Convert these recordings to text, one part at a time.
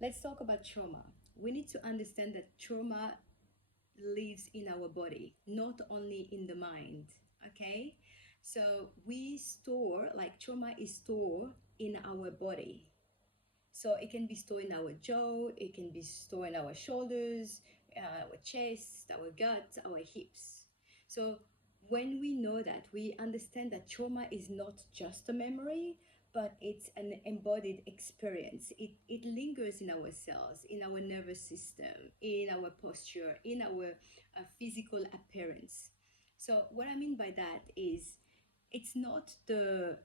Let's talk about trauma. We need to understand that trauma lives in our body, not only in the mind. Okay? So we store, like trauma is stored in our body. So it can be stored in our jaw, it can be stored in our shoulders, our chest, our gut, our hips. So when we know that, we understand that trauma is not just a memory, but it's an embodied experience. It lingers in our cells, in our nervous system, in our posture, in our physical appearance. So what I mean by that is it's not the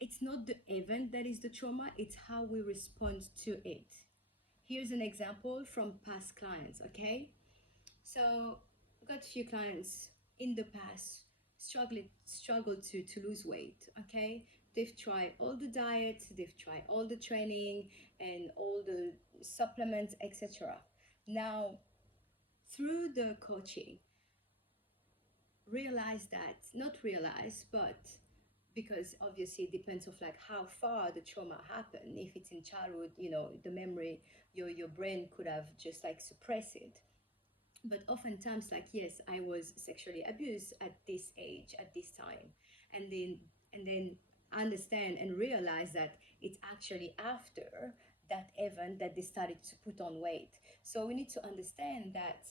it's not the event that is the trauma, it's how we respond to it. Here's an example from past clients, okay? So, I've got a few clients in the past struggled to lose weight, okay? They've tried all the diets, they've tried all the training and all the supplements, etc. Now, through the coaching, realize that, not realize, but because obviously it depends of like how far the trauma happened. If it's in childhood, the memory, your brain could have just like suppressed it. But oftentimes, like, yes, I was sexually abused at this age, at this time. And then understand and realize that it's actually after that event that they started to put on weight. So we need to understand that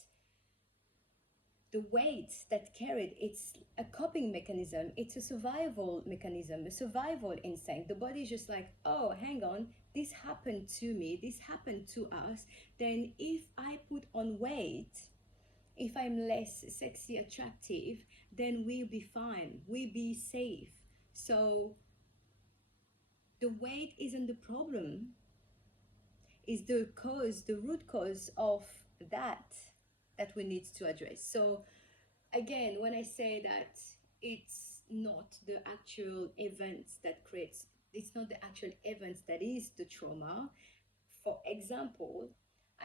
the weight that carried, it's a coping mechanism, it's a survival mechanism, a survival instinct. The body is just like, oh, hang on, this happened to me, this happened to us. Then if I put on weight, if I'm less sexy attractive, then we'll be fine, we'll be safe. So the weight isn't the problem, is the root cause of that that we need to address. So again, when I say that it's not the actual events that creates, it's not the actual events that is the trauma. For example,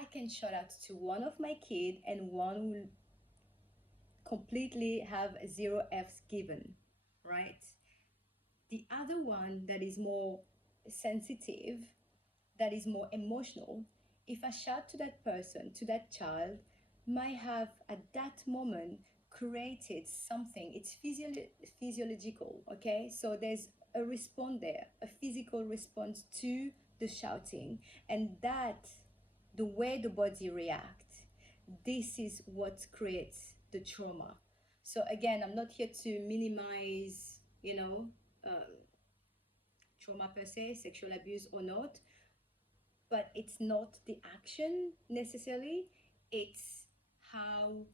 I can shout out to one of my kids and one will completely have zero F's given, right? The other one that is more sensitive, that is more emotional, if I shout to that person, to that child, might have at that moment created something. It's physiological, okay? So there's a response there, a physical response to the shouting, and that the way the body reacts, this is what creates the trauma. So again, I'm not here to minimize, trauma per se, sexual abuse or not, but it's not the action necessarily, it's how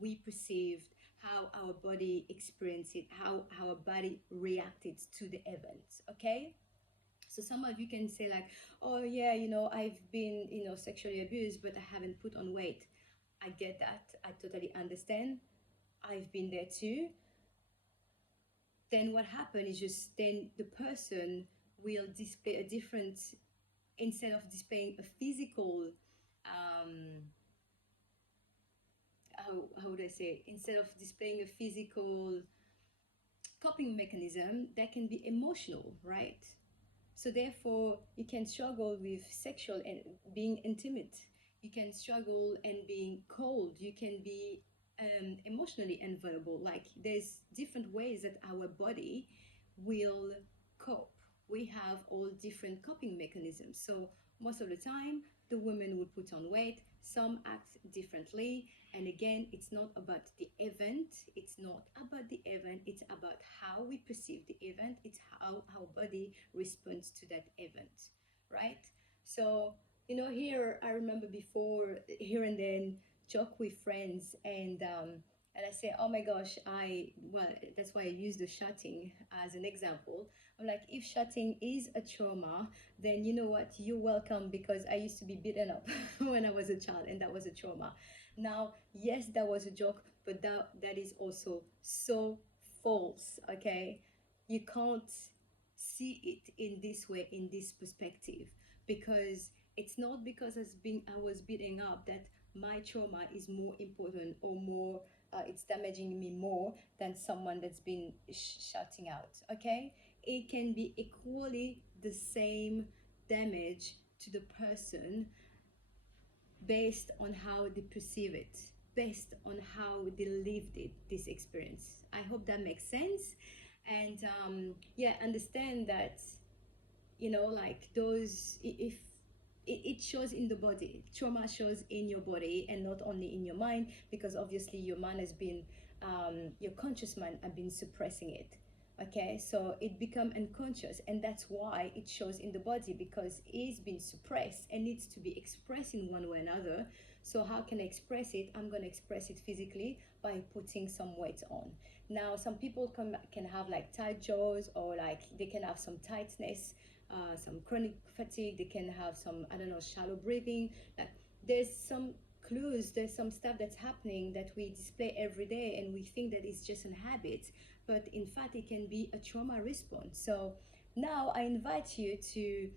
we perceived, how our body experienced it, how our body reacted to the events, okay? So some of you can say like, oh yeah, I've been, sexually abused, but I haven't put on weight. I get that, I totally understand, I've been there too. Then what happened is just then the person will display a different, instead of displaying a physical, how would I say, instead of displaying a physical coping mechanism, that can be emotional, right? So therefore, you can struggle with sexual and being intimate. You can struggle and being cold. You can be emotionally invulnerable. Like there's different ways that our body will cope. We have all different coping mechanisms. So most of the time, the women will put on weight. Some act differently. And again, it's not about the event. It's not about the event. It's about how we perceive the event. It's how our body responds to that event, right? So, here I remember before, here and then, joke with friends and I say, oh my gosh, well, that's why I use the shutting as an example. I'm like, if shutting is a trauma, then you know what? You're welcome because I used to be beaten up when I was a child, and that was a trauma. Now, yes, that was a joke, but that is also so false, okay? You can't see it in this way, in this perspective, because it's not because I was beating up that my trauma is more important or more it's damaging me more than someone that's been shouting out, okay? It can be equally the same damage to the person based on how they perceive it, based on how they lived it, this experience. I hope that makes sense. And yeah, understand that, like those, if it shows in the body, trauma shows in your body and not only in your mind, because obviously your mind has been, your conscious mind have been suppressing it. Okay, so it become unconscious, and that's why it shows in the body, because it's been suppressed and needs to be expressed in one way or another. So how can I express it? I'm going to express it physically by putting some weight on. Now some people can have like tight jaws, or like they can have some tightness, some chronic fatigue, they can have some, I don't know, shallow breathing. Like there's some clues, there's some stuff that's happening that we display every day and we think that it's just an habit, but in fact it can be a trauma response. So now I invite you to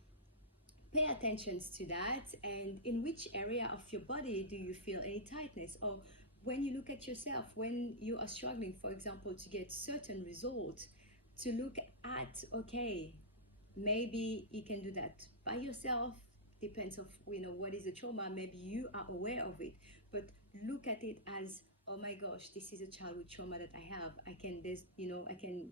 pay attention to that, and in which area of your body do you feel any tightness, or when you look at yourself when you are struggling, for example, to get certain results, to look at, okay, maybe you can do that by yourself, depends of what is the trauma, maybe you are aware of it, but look at it as, oh my gosh, this is a childhood trauma that I have. I can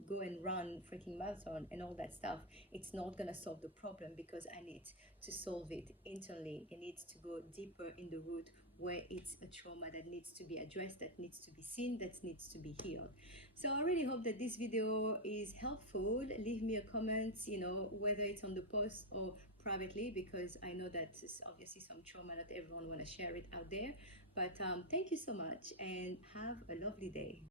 go and run freaking marathon and all that stuff. It's not gonna solve the problem, because I need to solve it internally. It needs to go deeper in the root, where it's a trauma that needs to be addressed, that needs to be seen, that needs to be healed. So I really hope that this video is helpful. Leave me a comment, whether it's on the post or privately, because I know that it's obviously some trauma that everyone want to share it out there. But thank you so much, and have a lovely day.